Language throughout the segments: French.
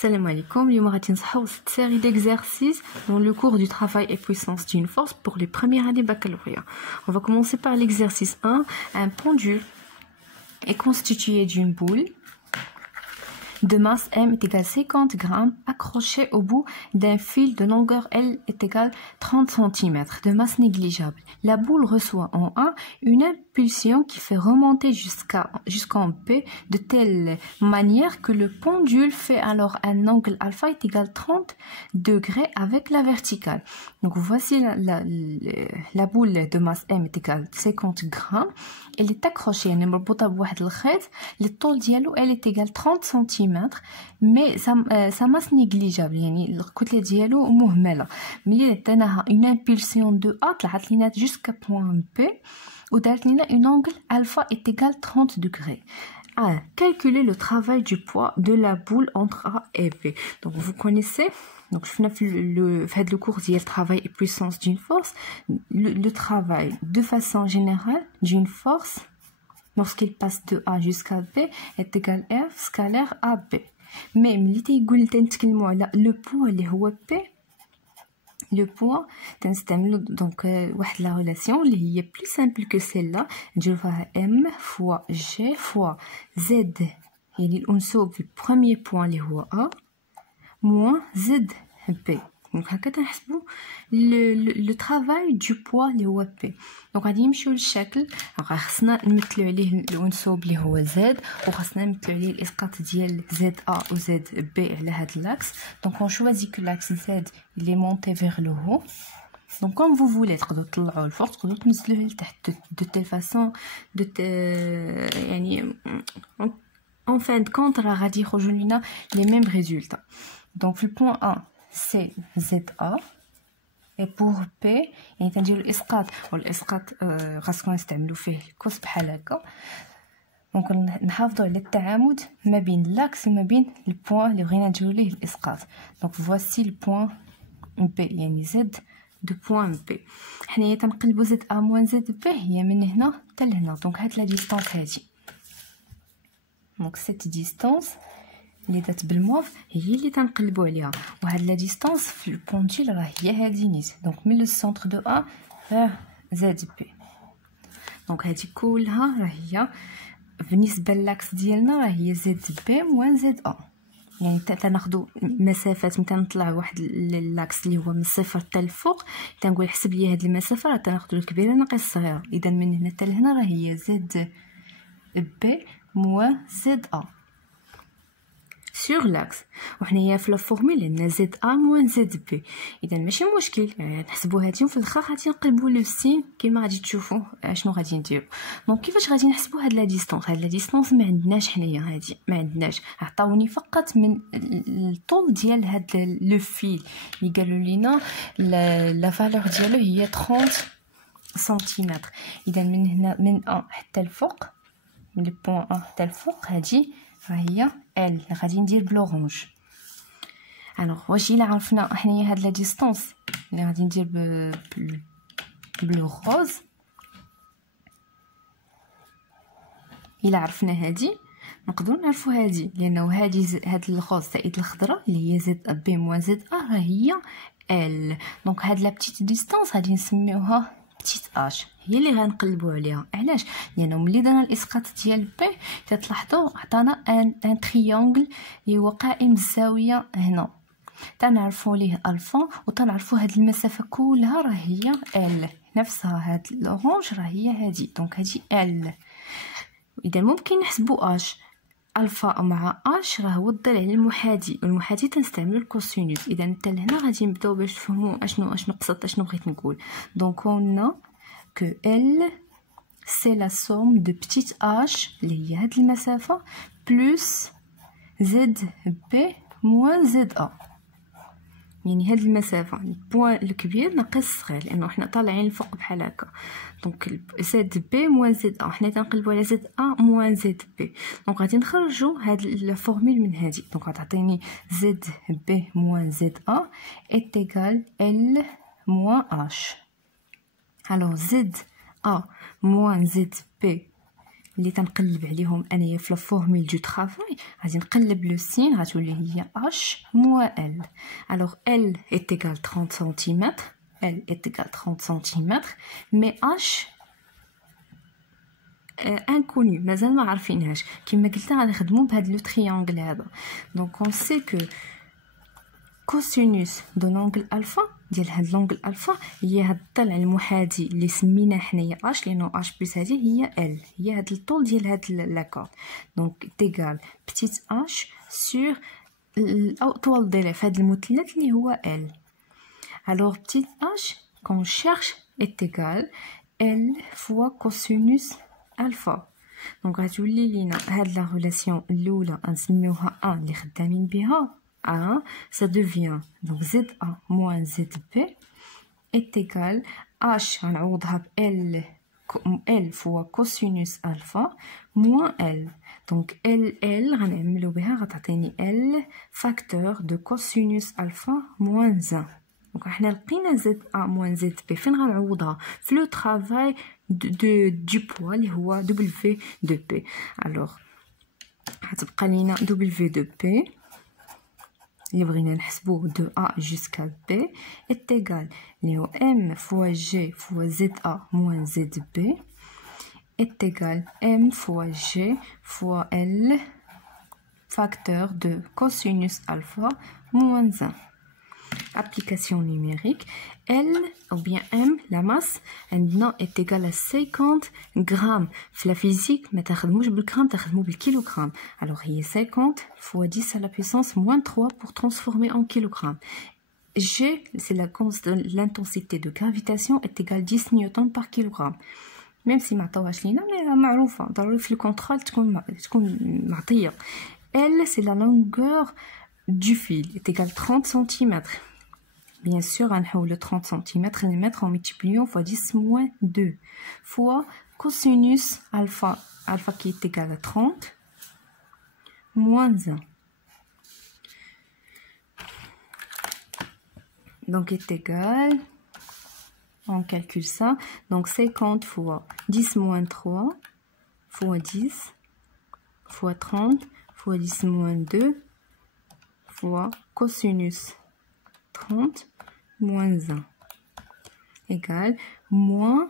Salam alaikum, اليوم غادي نصحوا cette série d'exercices dans le cours du travail et puissance d'une force pour les premières années baccalauréat. On va commencer par l'exercice 1. Un pendule est constitué d'une boule de masse M est égale 50 grammes accroché au bout d'un fil de longueur L est égal 30 cm de masse négligeable. La boule reçoit en A une impulsion qui fait remonter jusqu'en P de telle manière que le pendule fait alors un angle alpha est égal 30 degrés avec la verticale. Donc voici la boule de masse M est égale 50 grammes. Elle est accrochée مربوطة بواحد الخيط الطول ديالو elle est égale 30 cm mais sa masse négligeable يعني الكتلة ديالو مهملة. ملي عطيناها une impulsion de A طلعت لينا jusqu'à point P ودارت لينا une angle alpha est égal 30 degrés. A. Calculer le travail du poids de la boule entre A et B. Donc vous connaissez, donc je fais le cours d'hier travail et puissance d'une force. Le travail de façon générale d'une force lorsqu'il passe de A jusqu'à B est égal F scalaire AB. Mais ملي تيقول تنتكلموا على le poids اللي هو P, le poids تنستعملوا donc واحد la relation اللي هي plus simple que celle-là نديرو فيها M fois G fois Z يعني الأنسوب في premier point اللي هو A moins Z B. دونك هكا تنحسبوا لو طرافاي دو بوا اللي هو بي. دونك غادي نمشيو للشكل خاصنا نمثلوا عليه الانسوب اللي هو زد وخاصنا نمثلوا عليه الاسقاط ديال زد ا و زد بي على هذا الاكس. دونك اون شوازي كو لاكس زد اللي مونتي فيغ لو هو. دونك كوم فو فولي تقدروا تطلعوا الفوق تقدروا تنزلوه لتحت دو تيل فاسون يعني en fin de compte راه غادي يخرجوا لنا لي ميم ريزولطا. دونك في البوين 1 c'est ZA et pour P يعني تنديرو الاسقاط والاسقاط خاصكم نستعملوا فيه الكوس بحال هكا. دونك نحافظوا على التعامد ما بين لاكس وما بين البوين اللي بغينا نديرو ليه الاسقاط. دونك فواسي البوين بي يعني زد دو بوين بي. حنايا تنقلبوا زد ا موان زد بي هي من هنا حتى لهنا. دونك هاد لا ديستانس هادي دونك سيت ديستانس اللي دات بالموف هي اللي تنقلبوا عليها وهاد لا ديستانس في البونتيل راه هي هادي نيت. دونك من لو سونتر دو ا فيغ زد بي. دونك هادي كلها راه هي بالنسبه للاكس ديالنا راه هي زد بي موان زد ا. يعني تناخذوا مسافات متى نطلع واحد اللاكس اللي هو من الصفر حتى الفوق تنقول حسب لي هاد المسافه راه تناخذوا الكبيره ناقص الصغيره. اذا من هنا حتى لهنا راه هي زد بي موان زد ا sur l'axe. وحنايا في لا فورمول عندنا زد ا موان زد بي. اذا ماشي مشكل يعني نحسبوا هادي وفي الاخر غادي نقلبوا لو سين كما غادي تشوفوا شنو غادي نديرو. دونك كيفاش غادي نحسبوا هاد لا ديستانس؟ هاد لا ديستانس ما عندناش حنايا هادي ما عندناش. عطاوني فقط من الطول ديال هاد لو فيل اللي قالوا لينا لا فالور ديالو هي 30 سنتيمتر. اذا من هنا من 1 حتى الفوق من البوين 1 حتى الفوق هادي فهي ال غادي ندير بلورونج. الوغ واش الا عرفنا حنايا هاد لا ديستانس اللي غادي ندير بلو روز. الا عرفنا هادي نقدروا نعرفوا هادي لانه هادي هاد الروز زائد الخضراء اللي هي زد بي موان زد ا راه هي ال. دونك هاد لا بتيت ديستانس غادي نسميوها بتيت اش هي اللي غنقلبوا عليها. علاش؟ لانه ملي درنا الاسقاط ديال بي تلاحظوا عطانا ان تريونغل اللي هو قائم الزاويه هنا تنعرفوا ليه الفا وتنعرفوا هاد المسافه كلها راه هي ال نفسها. هاد الاورانج راه هي هادي دونك هادي ال. اذا ممكن نحسبوا اش الفا مع اش راه هو الضلع المحاذي والمحاذي تنستعملوا الكوسينوس. اذا حتى لهنا غادي نبداو باش تفهموا اشنو قصدت اشنو بغيت نقول. دونك on a que L c'est la somme de petite h اللي هي هاد المسافه بلس زد بي موان زد ا. يعني هاد المسافه البوين الكبير ناقص الصغير لانه حنا طالعين الفوق بحال هكا. دونك زد بي موان زد ا حنا تنقلبوا على زد ا موان زد بي. دونك غادي نخرجوا هاد لا فورمول من هادي. دونك غتعطيني زد بي موان زد ا est égal L moins H. alors زد ا موان زد بي اللي تنقلب عليهم انايا في لا فورمول دو طرافاي غادي نقلب لو سين غتولي هي اش موان ال. الوغ ال est égal 30 cm, ال est égal 30 cm, mais h inconnu مازال ما عارفينهاش. كما قلت غادي نخدموا بهذا لو تريانغل هذا. دونك on sait que cosinus de l'angle alpha ديال هاد لونغل الفا هي هاد الضلع المحاذي اللي سميناه حنايا اش لانه اش بلس هذه هي ال، هي هاد الطول ديال هاد لاكورد. دونك تيغال بتيت اش سور الاطول ديالها في هاد المثلث اللي هو ال. الوغ بتيت اش كون شيرش est égal ال فوا كوسينوس الفا. دونك غتولي لينا هاد لا ريلاسيون الاولى نسميوها ا اللي خدامين بها A, ça devient donc ZA moins ZB est égal H غنعوضها ب L fois cosinus alpha moins L. donc L غنعملو بها غتعطيني L facteur de cosinus alpha moins 1. donc حنا لقينا ZA moins ZB فين غنعوضها؟ في لو travail du poids اللي هو W de P. alors غتبقى لينا W de P اللي بغينا نحسبوه de A jusqu'à B est égal اللي هو M fois G fois ZA moins ZB est égal M fois G fois L facteur de cosinus alpha moins 1. application numérique L ou bien M la masse عندنا est égal à 50 grammes. في la physique ما تاخدموش بالغرام تاخدمو بالكيلوغرام. alors هي 50 fois 10 à la puissance moins 3 pour transformer en kilogramme. G c'est l'intensité de gravitation est égal 10 newtons par kilogramme. même si ما عطاوهاش لينا مي معروفه ضروري في الكونترول تكون معطيه. L c'est la longueur du fil est égal 30 cm. bien sûr غنحولو 30 cm نمتر en multipliant fois 10 moins 2 fois cosinus alpha qui est égal à 30 moins 1. donc est égal, on calcule ça, donc 50 fois 10 moins 3 fois 10 fois 30 fois 10 moins 2 fois cosinus 30 moins 1 égale moins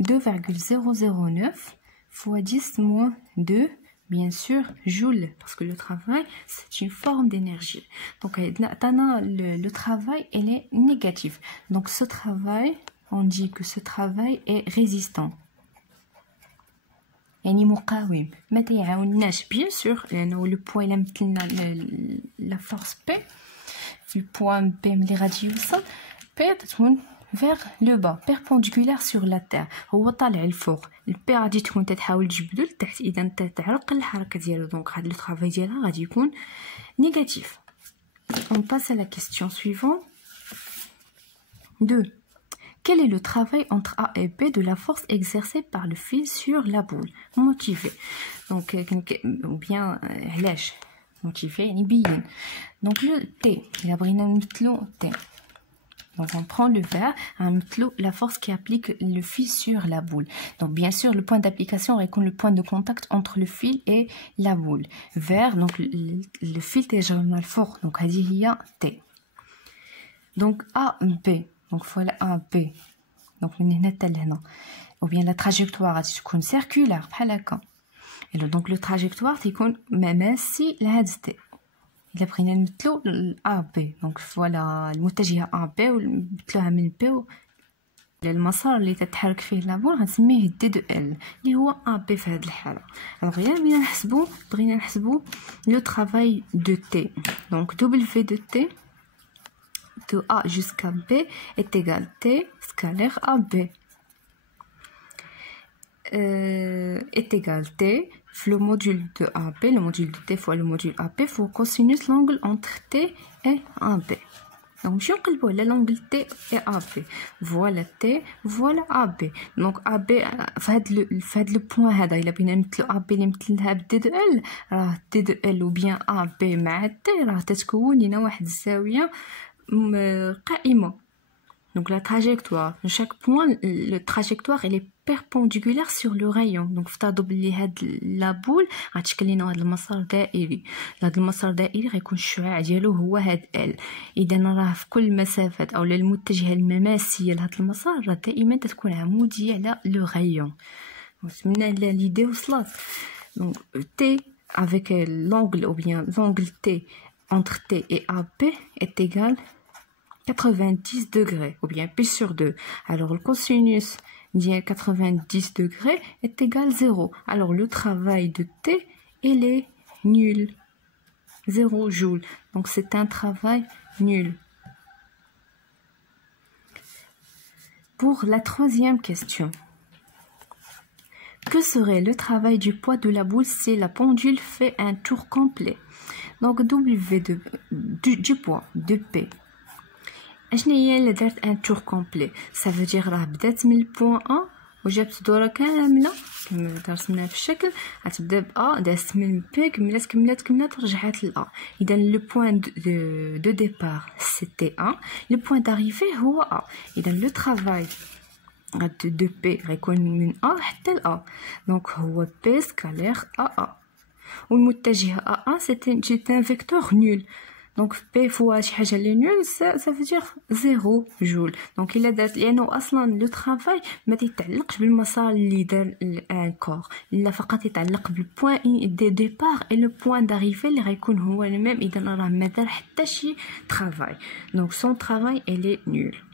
2,009 fois 10 moins 2, bien sûr, joule, parce que le travail, c'est une forme d'énergie. Donc, le travail, il est négatif. Donc, ce travail, on dit que ce travail est résistant. يعني مقاوم ما تيعاونناش bien sûr لانه لو بوين الا مثلنا لا فورس بي في البوان بي ملي غادي يوصل بي تكون vers le bas perpendiculaire sur la terre هو طالع الفوق البي غادي تكون تحاول تجبدو لتحت اذا انت تعرق الحركه ديالو دونك هاد لو طرافاي ديالها غادي يكون négatif. on passe à la question suivante 2. Quel est le travail entre A et B de la force exercée par le fil sur la boule motivée? Donc, ou bien, علاش motivé يعني بين. Donc, le T, il a بغينا نمثلو T. Donc, on prend le verre, نمثلو la force qui applique le fil sur la boule. Donc, bien sûr, le point d'application est comme le point de contact entre le fil et la boule. Vers, donc, le fil est généralement fort. Donc, هذه هي T. Donc, A, B. donc voilà A B donc من هنا حتى لهنا ou bien la trajectoire غادي تكون circulaire بحال هكا et donc le trajectoire تيكون مماسي لهاد تي الا بغينا نمثلو A B donc فوالا المتجهه A B ونمثلوها من B المسار اللي تتحرك فيه لابول غنسميه دي دو ال اللي هو A B في هاد الحاله. alors غير بغينا نحسبو لو travail de T donc W de T de A jusqu'à B est égal T scalaire AB est égal T le module de AB, le module de T fois le module AB fois cosinus l'angle entre T et AB. donc je نقلبوا على l'angle T et AB voilà T voilà AB donc AB في هاد لو بوين هذا الا بغينا نمثلو AB اللي مثلناها بدي دو ال راه دي دو ال و بيان AB مع T راه تتكون لينا واحد الزاويه قائمه Donc la trajectoire, chaque point, le trajectoire elle est perpendiculaire sur le rayon. Donc افترضوا بلي هاد لا بول غتشكل لينا واحد المسار دائري. هاد المسار الدائري غيكون الشعاع ديالو هو هاد ال. اذا راه في كل المسافات او المتجهه المماسيه لهاد المسار راه دائما تكون عموديه على لو rayon. نتمنى ليدي وصلت. Donc t avec l'angle ou bien l'angle t entre t et AP est égal 90 degrés ou bien pi sur 2. Alors le cosinus de 90 degrés est égal 0. Alors le travail de T il est nul. 0 joule. Donc c'est un travail nul. Pour la troisième question. Que serait le travail du poids de la boule si la pendule fait un tour complet? Donc W du poids de P. اشنو هي اللي دارت ان تور كومبلي؟ ça veut dire راه بدات من البوان ا وجابت دوره كامله كما رسمناها في الشكل. غتبدا ب ا دازت من بي كملات ورجعت ل ا. اذا لو بوين دو ديبار سيتي ا، لو بوين داريفي هو ا. اذا لو ترافاي دو بي غيكون من ا حتى ل ا. دونك هو بي سكالير ا والمتجه ا سي ان فيكتور نول. Donc P fois شي حاجه اللي نول ça veut dire 0 جول. دونك الا دارت لانه اصلا لو طرافاي ما تيتعلقش بالمسار اللي دار ان كور، الا فقط يتعلق بالبوين دي ديبار اي لو بوين داريفي اللي غيكون هو الميم. اذا راه ما دار حتى شي طرافاي. دونك سون طرافاي elle est nul.